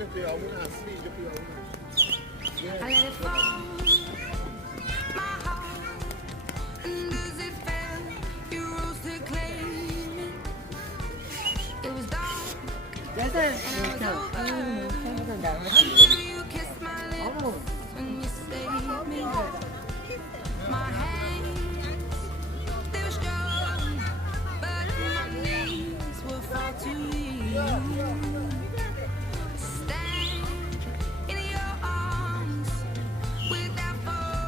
le pegaba una así, yo pegaba una. I let it fall.